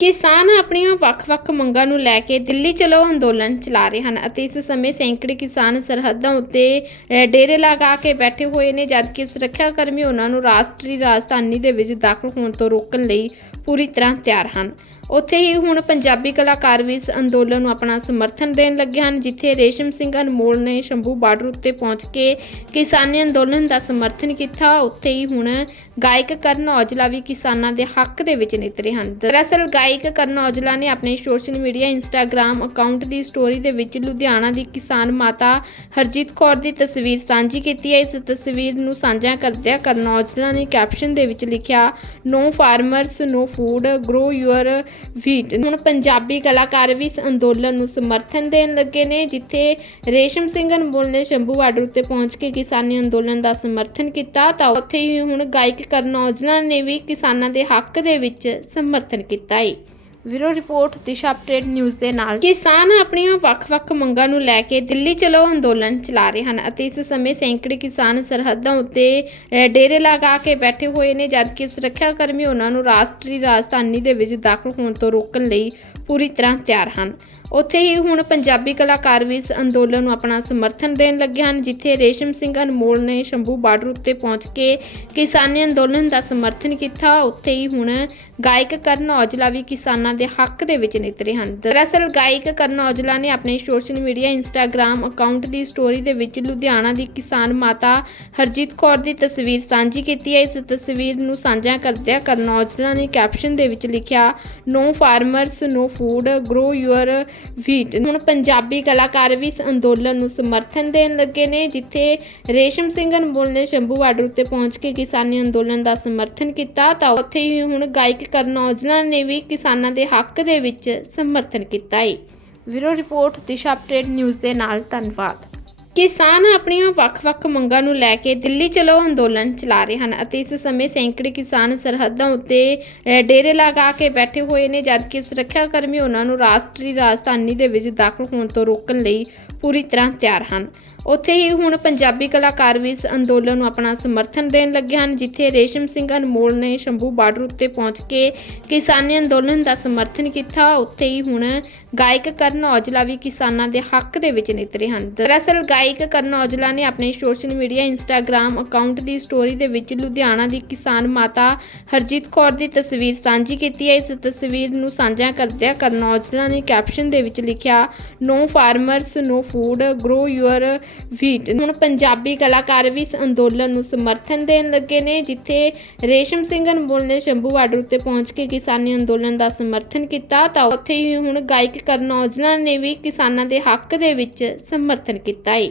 ਕਿਸਾਨ ਆਪਣੀਆਂ ਵੱਖ-ਵੱਖ ਮੰਗਾਂ ਨੂੰ ਲੈ ਕੇ ਦਿੱਲੀ ਚਲੋ ਅੰਦੋਲਨ ਚਲਾ ਰਹੇ ਹਨ ਅਤੇ ਇਸ ਸਮੇਂ ਸੈਂਕੜੇ ਕਿਸਾਨ ਸਰਹੱਦਾਂ ਉੱਤੇ ਡੇਰੇ ਲਗਾ ਕੇ ਬੈਠੇ ਹੋਏ ਨੇ, ਜਦਕਿ ਸੁਰੱਖਿਆ ਕਰਮੀ ਉਹਨਾਂ ਨੂੰ ਰਾਸ਼ਟਰੀ ਰਾਜਧਾਨੀ ਦੇ ਵਿੱਚ ਦਾਖਲ ਹੋਣ ਤੋਂ ਰੋਕਣ ਲਈ ਪੂਰੀ ਤਰ੍ਹਾਂ ਤਿਆਰ ਹਨ। ਉੱਥੇ ਹੀ ਹੁਣ ਪੰਜਾਬੀ ਕਲਾਕਾਰ ਵੀ ਇਸ ਅੰਦੋਲਨ ਨੂੰ ਆਪਣਾ ਸਮਰਥਨ ਦੇਣ ਲੱਗੇ ਹਨ, ਜਿੱਥੇ ਰੇਸ਼ਮ ਸਿੰਘ ਅਨਮੋਲ ਨੇ ਸ਼ੰਭੂ ਬਾਰਡਰ ਉੱਤੇ ਪਹੁੰਚ ਕੇ ਕਿਸਾਨੀ ਅੰਦੋਲਨ ਦਾ ਸਮਰਥਨ ਕੀਤਾ। ਉੱਥੇ ਹੀ ਹੁਣ ਗਾਇਕ ਕਰਨ ਔਜਲਾ ਵੀ ਕਿਸਾਨਾਂ ਦੇ ਹੱਕ ਦੇ ਵਿੱਚ ਨਿਤਰੇ ਹਨ। ਦਰਅਸਲ ਗਾਇਕ ਕਰਨ ਔਜਲਾ ਨੇ ਆਪਣੇ ਸੋਸ਼ਲ ਮੀਡੀਆ ਇੰਸਟਾਗ੍ਰam ਅਕਾਊਂਟ ਦੀ ਸਟੋਰੀ ਦੇ ਵਿੱਚ ਲੁਧਿਆਣਾ ਦੀ ਕਿਸਾਨ ਮਾਤਾ ਹਰਜੀਤ ਕੌਰ ਦੀ ਤਸਵੀਰ ਸਾਂਝੀ ਕੀਤੀ ਹੈ। ਇਸ ਤਸਵੀਰ ਨੂੰ ਸਾਂਝਾ ਕਰਦਿਆਂ ਕਰਨ ਔਜਲਾ ਨੇ ਕੈਪਸ਼ਨ ਦੇ ਵਿੱਚ ਲਿਖਿਆ no farmers no food grow your wheat ਹੁਣ ਪੰਜਾਬੀ ਕਲਾਕਾਰ ਵੀ ਇਸ ਅੰਦੋਲਨ ਨੂੰ ਸਮਰਥਨ ਦੇਣ ਲੱਗੇ ਨੇ, ਜਿੱਥੇ ਰੇਸ਼ਮ ਸਿੰਘ ਅਨਮੋਲ ਨੇ ਸ਼ੰਭੂ ਬਾਰਡਰ ਉੱਤੇ ਪਹੁੰਚ ਕੇ ਕਿਸਾਨੀ ਅੰਦੋਲਨ ਦਾ ਸਮਰਥਨ ਕੀਤਾ ਤਾਂ ਉੱਥੇ ਹੀ ਹੁਣ ਗਾਇਕ ਕਰਨ ਔਜਲਾ ਨੇ ਵੀ ਕਿਸਾਨਾਂ ਦੇ ਹੱਕ ਦੇ ਵਿੱਚ ਸਮਰਥਨ ਕੀਤਾ ਹੈ bureau report Disha update news ਦੇ ਨਾਲ। ਕਿਸਾਨ ਆਪਣੀਆਂ ਵੱਖ-ਵੱਖ ਮੰਗਾਂ ਨੂੰ ਲੈ ਕੇ ਦਿੱਲੀ ਚਲੋ ਅੰਦੋਲਨ ਚਲਾ ਰਹੇ ਹਨ ਅਤੇ ਇਸ ਸਮੇਂ ਸੈਂਕੜੇ ਕਿਸਾਨ ਸਰਹੱਦਾਂ ਉੱਤੇ ਡੇਰੇ ਲਗਾ ਕੇ ਬੈਠੇ ਹੋਏ ਨੇ, ਜਦਕਿ ਸੁਰੱਖਿਆ ਕਰਮੀ ਉਹਨਾਂ ਨੂੰ ਰਾਸ਼ਟਰੀ ਰਾਜਧਾਨੀ ਦੇ ਵਿੱਚ ਦਾਖਲ ਹੋਣ ਤੋਂ ਰੋਕਣ ਲਈ ਪੂਰੀ ਤਰ੍ਹਾਂ ਤਿਆਰ ਹਨ। ਉੱਥੇ ਹੀ ਹੁਣ ਪੰਜਾਬੀ ਕਲਾਕਾਰ ਵੀ ਇਸ ਅੰਦੋਲਨ ਨੂੰ ਆਪਣਾ ਸਮਰਥਨ ਦੇਣ ਲੱਗੇ ਹਨ, ਜਿੱਥੇ ਰੇਸ਼ਮ ਸਿੰਘ ਅਨਮੋਲ ਨੇ ਸ਼ੰਭੂ ਬਾਰਡਰ ਉੱਤੇ ਪਹੁੰਚ ਕੇ ਕਿਸਾਨੀ ਅੰਦੋਲਨ ਦਾ ਸਮਰਥਨ ਕੀਤਾ। ਉੱਥੇ ਹੀ ਹੁਣ ਗਾਇਕ ਕਰਨ ਔਜਲਾ ਵੀ ਕਿਸਾਨਾਂ ਦੇ ਹੱਕ ਦੇ ਵਿੱਚ ਨਿਤਰੇ ਹਨ। ਦਰਅਸਲ ਗਾਇਕ ਕਰਨ ਔਜਲਾ ਨੇ ਆਪਣੇ ਸੋਸ਼ਲ ਮੀਡੀਆ ਇੰਸਟਾਗ੍ਰam ਅਕਾਊਂਟ ਦੀ ਸਟੋਰੀ ਦੇ ਵਿੱਚ ਲੁਧਿਆਣਾ ਦੀ ਕਿਸਾਨ ਮਾਤਾ ਹਰਜੀਤ ਕੌਰ ਦੀ ਤਸਵੀਰ ਸਾਂਝੀ ਕੀਤੀ ਹੈ। ਇਸ ਤਸਵੀਰ ਨੂੰ ਸਾਂਝਾ ਕਰਦਿਆਂ ਕਰਨ ਔਜਲਾ ਨੇ ਕੈਪਸ਼ਨ ਦੇ ਵਿੱਚ ਲਿਖਿਆ no farmers no food grow your wheat ਹੁਣ ਪੰਜਾਬੀ ਕਲਾਕਾਰ ਵੀ ਇਸ ਅੰਦੋਲਨ ਨੂੰ ਸਮਰਥਨ ਦੇਣ ਲੱਗੇ ਨੇ, ਜਿੱਥੇ ਰੇਸ਼ਮ ਸਿੰਘ ਅਨਮੋਲ ਨੇ ਸ਼ੰਭੂ ਬਾਰਡਰ ਉੱਤੇ ਪਹੁੰਚ ਕੇ ਕਿਸਾਨੀ ਅੰਦੋਲਨ ਦਾ ਸਮਰਥਨ ਕੀਤਾ ਤਾਂ ਉੱਥੇ ਹੀ ਹੁਣ ਗਾਇਕ ਕਰਨ ਔਜਲਾ ਨੇ ਵੀ ਕਿਸਾਨਾਂ ਦੇ ਹੱਕ ਦੇ ਵਿੱਚ ਸਮਰਥਨ ਕੀਤਾ ਹੈ bureau report, Disha update news ਦੇ ਨਾਲ, ਧੰਨਵਾਦ। ਕਿਸਾਨ ਆਪਣੀਆਂ ਵੱਖ-ਵੱਖ ਮੰਗਾਂ ਨੂੰ ਲੈ ਕੇ ਦਿੱਲੀ ਚਲੋ ਅੰਦੋਲਨ ਚਲਾ ਰਹੇ ਹਨ ਅਤੇ ਇਸ ਸਮੇਂ ਸੈਂਕੜੇ ਕਿਸਾਨ ਸਰਹੱਦਾਂ ਉੱਤੇ ਡੇਰੇ ਲਗਾ ਕੇ ਬੈਠੇ ਹੋਏ ਨੇ, ਜਦਕਿ ਸੁਰੱਖਿਆ ਕਰਮੀ ਉਹਨਾਂ ਨੂੰ ਰਾਸ਼ਟਰੀ ਰਾਜਧਾਨੀ ਦੇ ਵਿੱਚ ਦਾਖਲ ਹੋਣ ਤੋਂ ਰੋਕਣ ਲਈ ਪੂਰੀ ਤਰ੍ਹਾਂ ਤਿਆਰ ਹਨ। ਉੱਥੇ ਹੀ ਹੁਣ ਪੰਜਾਬੀ ਕਲਾਕਾਰ ਵੀ ਇਸ ਅੰਦੋਲਨ ਨੂੰ ਆਪਣਾ ਸਮਰਥਨ ਦੇਣ ਲੱਗੇ ਹਨ, ਜਿੱਥੇ ਰੇਸ਼ਮ ਸਿੰਘ ਅਨਮੋਲ ਨੇ ਸ਼ੰਭੂ ਬਾਰਡਰ ਉੱਤੇ ਪਹੁੰਚ ਕੇ ਕਿਸਾਨੀ ਅੰਦੋਲਨ ਦਾ ਸਮਰਥਨ ਕੀਤਾ। ਉੱਥੇ ਹੀ ਹੁਣ ਗਾਇਕ ਕਰਨ ਔਜਲਾ ਵੀ ਕਿਸਾਨਾਂ ਦੇ ਹੱਕ ਦੇ ਵਿੱਚ ਨਿਤਰੇ ਹਨ। ਦਰਅਸਲ ਗਾਇਕ ਗਾਇਕ ਕਰਨ ਔਜਲਾ ਨੇ ਆਪਣੇ ਸੋਸ਼ਲ ਮੀਡੀਆ ਇੰਸਟਾਗ੍ਰam ਅਕਾਊਂਟ ਦੀ ਸਟੋਰੀ ਦੇ ਵਿੱਚ ਲੁਧਿਆਣਾ ਦੀ ਕਿਸਾਨ ਮਾਤਾ ਹਰਜੀਤ ਕੌਰ ਦੀ ਤਸਵੀਰ ਸਾਂਝੀ ਕੀਤੀ ਹੈ। ਇਸ ਤਸਵੀਰ ਨੂੰ ਸਾਂਝਾ ਕਰਦਿਆਂ ਕਰਨ ਔਜਲਾ ਨੇ ਕੈਪਸ਼ਨ ਦੇ ਵਿੱਚ ਲਿਖਿਆ no farmers no food grow your wheat ਹੁਣ ਪੰਜਾਬੀ ਕਲਾਕਾਰ ਵੀ ਇਸ ਅੰਦੋਲਨ ਨੂੰ ਸਮਰਥਨ ਦੇਣ ਲੱਗੇ ਨੇ, ਜਿੱਥੇ ਰੇਸ਼ਮ ਸਿੰਘ ਅਨਮੋਲ ਨੇ ਸ਼ੰਭੂ ਬਾਰਡਰ ਉੱਤੇ ਪਹੁੰਚ ਕੇ ਕਿਸਾਨੀ ਅੰਦੋਲਨ ਦਾ ਸਮਰਥਨ ਕੀਤਾ ਤਾਂ ਉੱਥੇ ਹੀ ਹੁਣ ਗਾਇਕ ਕਰਨ ਔਜਲਾ ਨੇ ਵੀ ਕਿਸਾਨਾਂ ਦੇ ਹੱਕ ਦੇ ਵਿੱਚ ਸਮਰਥਨ ਕੀਤਾ ਹੈ